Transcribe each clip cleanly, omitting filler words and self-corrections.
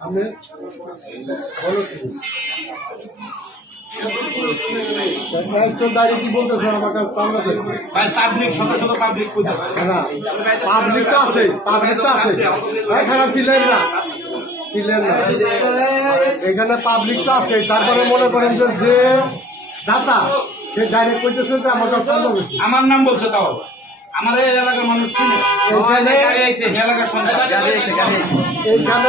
আমি দাঁড়িয়ে কি বলতেছে আমাকে চান্দা চাইছে পাবলিক শত শত পাবলিক না পাবলিক তো আছে এখানে ছিলেন না এখানে পাবলিক তো আছে তারপরে মনে করেন যে দাতা সে ডাইরেক্ট কইতেছে যে আমার কাছে চান্দা চাইছে আমার নাম বলছে তাও আমার এই এলাকার মানুষ চিনে এলাকার সন্তান এইখানে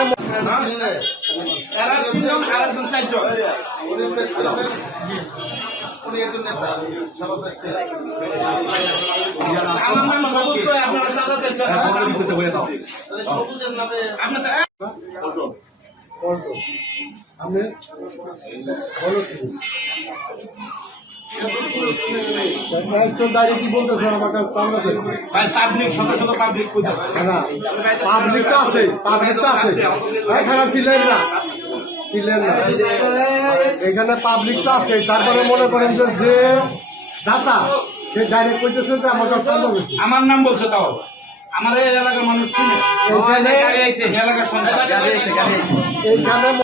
এরা দুজন আরেকজন চারজন আমার নাম সবুজ ভাই, আপনারা চাঁদা চাইছেন আপনাদের আমি দাঁড়িয়ে কি বলতেছে আমাকে চান্দা চাইছে পাবলিক শত শত পাবলিক না পাবলিক তো আছে এখানে ছিলেন না এখানে পাবলিক তো আছে তারপরে মনে করেন যে দাতা সে ডাইরেক্ট কইতেছে যে আমার কাছে চান্দা চাইছে আমার নাম বলছে তাও আমার এই এলাকার মানুষ চিনে এলাকার সন্তান এইখানে